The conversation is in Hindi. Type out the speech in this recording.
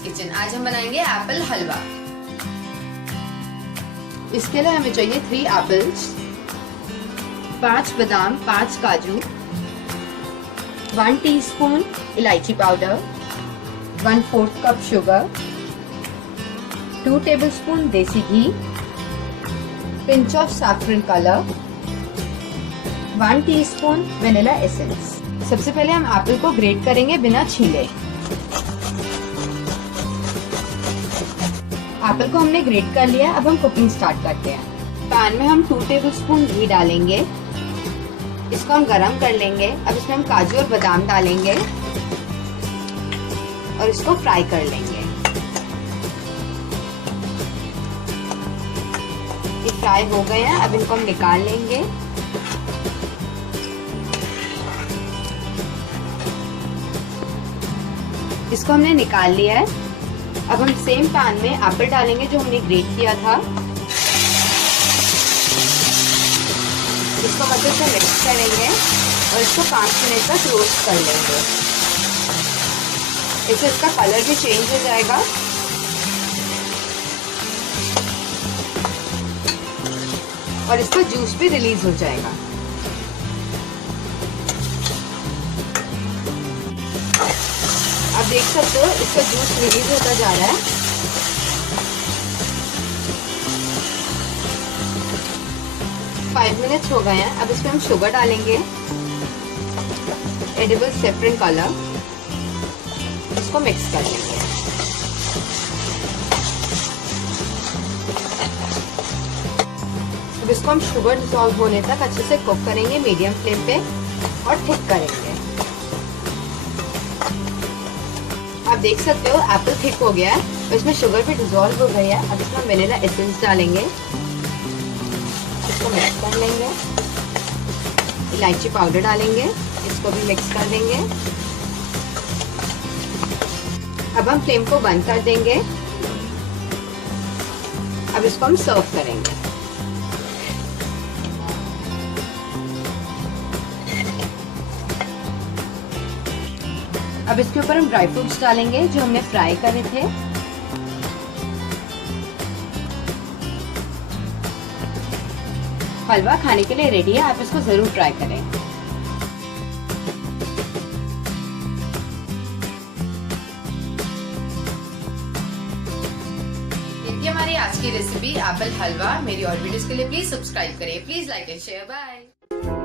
Daisies kitchen. आज हम बनाएंगे एप्पल हलवा। इसके लिए हमें चाहिए 3 एप्पल्स, 5 बादाम, 5 काजू, 1 टीस्पून इलायची powder, 1/4 cup sugar, 2 tablespoon desi ghee, pinch of saffron colour, 1 teaspoon vanilla essence. सबसे पहले हम एप्पल को ग्रेट करेंगे बिना छीले। एप्पल को हमने ग्रेट कर लिया। अब हम कुकिंग स्टार्ट करते हैं। पैन में हम 2 टेबलस्पून घी डालेंगे। इसको हम गरम कर लेंगे। अब इसमें हम काजू और बादाम डालेंगे और इसको फ्राई कर लेंगे। ये फ्राई हो गए हैं। अब इनको हम निकाल लेंगे। इसको हमने निकाल लिया है। अब हम सेम पैन में एप्पल डालेंगे जो हमने ग्रेट किया था। इसको अच्छे से मिक्स करेंगे और इसको 5 मिनट तक रोस्ट कर लेंगे। इससे इसका कलर भी चेंज हो जाएगा। और इसका जूस भी रिलीज हो जाएगा। आप देख सकते हो इसका जूस रिलीज होता जा रहा है। फाइव मिनट्स हो गए हैं। अब इसमें हम शुगर डालेंगे, एडिबल सैफरन कलर। इसको मिक्स कर लेंगे। अब इसको हम शुगर डिसॉल्व होने तक अच्छे से कुक करेंगे मीडियम फ्लेम पे और थिक करेंगे। आप देख सकते हो एप्पल थिक हो गया है और इसमें शुगर भी डिसॉल्व हो गई है। अब इसमें वेनिला एसेंस डालेंगे। इसको मिक्स कर लेंगे। इलायची पाउडर डालेंगे। इसको भी मिक्स कर देंगे। अब हम फ्लेम को बंद कर देंगे। अब इसको हम सर्व करेंगे। अब इसके ऊपर हम ड्राई फ्रूट्स डालेंगे जो हमने फ्राई करे थे। हलवा खाने के लिए रेडी है। आप इसको जरूर ट्राई करें। ये हमारी आज की रेसिपी एप्पल हलवा। मेरी और वीडियोस के लिए प्लीज सब्सक्राइब करें। Please like and share. Bye.